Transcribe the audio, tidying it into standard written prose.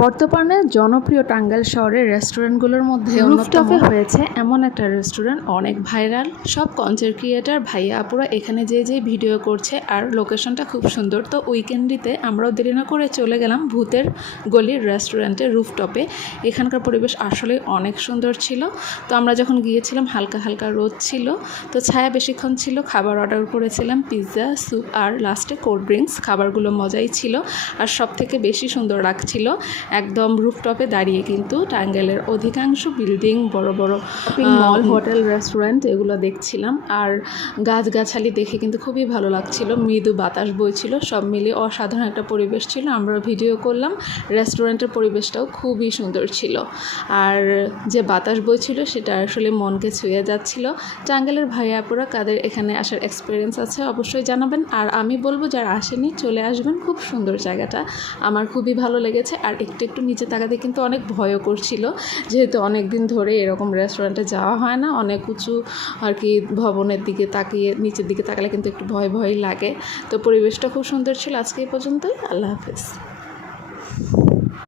বর্তমানে জনপ্রিয় টাঙ্গাইল শহরের রেস্টুরেন্টগুলোর মধ্যে রুফটপে হয়েছে এমন একটা রেস্টুরেন্ট, অনেক ভাইরাল। সব কন্টেন্ট ক্রিয়েটার ভাইয়া আপুরা এখানে যে ভিডিও করছে, আর লোকেশনটা খুব সুন্দর। তো উইকেন্ডিতে আমরাও দেরি না করে চলে গেলাম ভূতের গলির রেস্টুরেন্টে রুফটপে। এখানকার পরিবেশ আসলে অনেক সুন্দর ছিল। তো আমরা যখন গিয়েছিলাম হালকা হালকা রোদ ছিল, তো ছায়া বেশিক্ষণ ছিল। খাবার অর্ডার করেছিলাম, পিৎজা, স্যুপ আর লাস্টে কোল্ড ড্রিঙ্কস। খাবারগুলো মজাই ছিল, আর সব থেকে বেশি সুন্দর লাগছিল একদম রুফটপে দাঁড়িয়ে কিন্তু টাঙ্গাইলের অধিকাংশ বিল্ডিং, বড় বড় মল, হোটেল, রেস্টুরেন্ট এগুলো দেখছিলাম। আর গাছগাছালি দেখে কিন্তু খুবই ভালো লাগছিল, মৃদু বাতাস বইছিল, সব মিলিয়ে অসাধারণ একটা পরিবেশ ছিল। আমরা ভিডিও করলাম, রেস্টুরেন্টের পরিবেশটাও খুবই সুন্দর ছিল। আর যে বাতাস বইছিল সেটা আসলে মনকে ছুঁয়ে যাচ্ছিল। টাঙ্গাইলের ভাইয়া আপুরা কাদের এখানে আসার এক্সপিরিয়েন্স আছে অবশ্যই জানাবেন। আর আমি বলবো যারা আসেনি চলে আসবেন, খুব সুন্দর জায়গাটা, আমার খুবই ভালো লেগেছে। আর একটু নিচে তাকাতে কিন্তু অনেক ভয়ও করছিল, যেহেতু অনেক দিন ধরে এরকম রেস্টুরেন্টে যাওয়া হয় না। অনেক উঁচু আর কি ভবনের দিকে তাকিয়ে নিচের দিকে তাকালে কিন্তু একটু ভয় লাগে। তো পরিবেশটা খুব সুন্দর ছিল। আজকে এই পর্যন্তই, আল্লাহ হাফেজ।